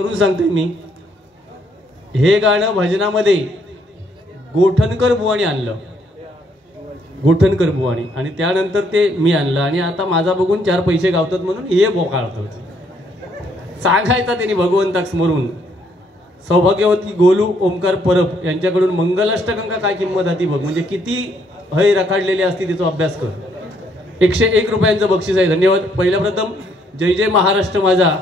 करून सांगते मी, हे गाणं भजनामध्ये गोठणकर बुवानी आणलं, गोठणकर बुवानी, आणि त्यानंतर ते मी आणलं, आणि आता माझा बघून 4 पैसे गावतात म्हणून हे बोकाळतात. सांगायचा त्यांनी भगवंताक स्मरून. सौभाग्यवती गोलू ओमकार परब यांच्याकडून मंगलाष्टकांका काय किंमत आती बघ, म्हणजे किती हय रखाडलेली असती तिचा अभ्यास कर. 101 रुपयांचं बक्षीस आहे. धन्यवाद. पहिल्या प्रथम जय जय महाराष्ट्र माझा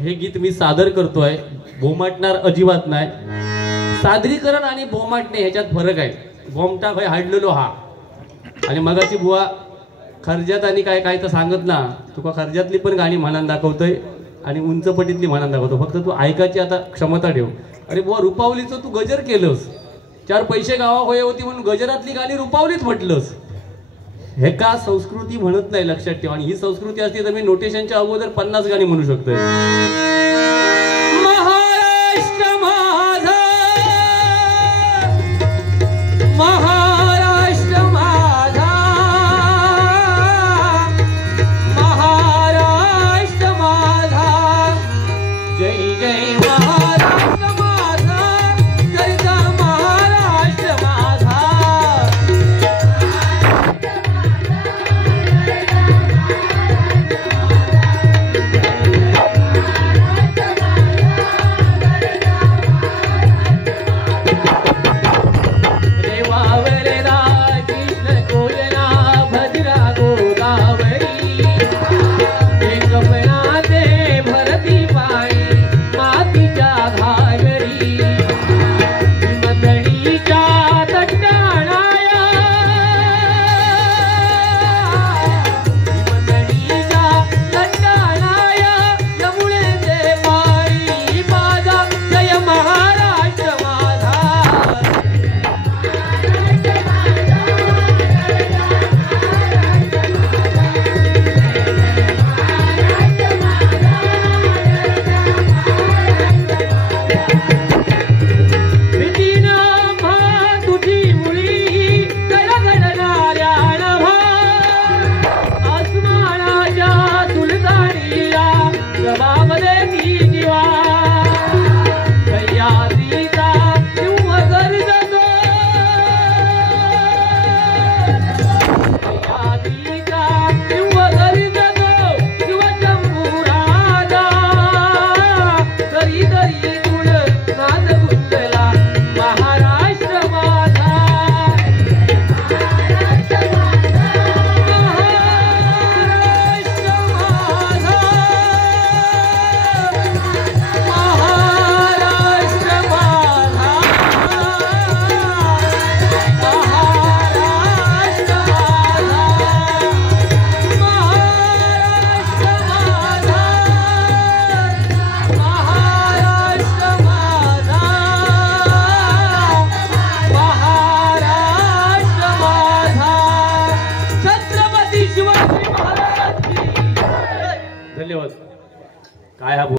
हे गीत मी सादर करतोय. भोमाटणार अजिबात नाही. सादरीकरण आणि भोमाटणे ह्याच्यात फरक आहे. भोमटा भाई हाडलेलो हा, आणि मगाची बुवा खर्जात आणि काय काय तर सांगत ना, तुका खर्जातली पण गाणी म्हणान दाखवतोय आणि उंचपटीतली म्हणान दाखवतो. फक्त तू ऐकायची आता क्षमता ठेव. अरे बुवा रुपावलीचं तू गजर केलंस, 4 पैसे गावा होय होती म्हणून गजरातली गाणी रुपावलीच म्हटलंस. हे का संस्कृती म्हणत नाही, लक्षात ठेवा. आणि ही संस्कृती असती तर मी नोटेशनच्या अगोदर 50 गाणी म्हणू शकतोय. महाराष्ट्र माझा, महाराष्ट्र माझा, महाराष्ट्र माझा, जय जय महाराष्ट्र माझा, जय जय महाराष्ट्र माझा. धन्यवाद. काय हा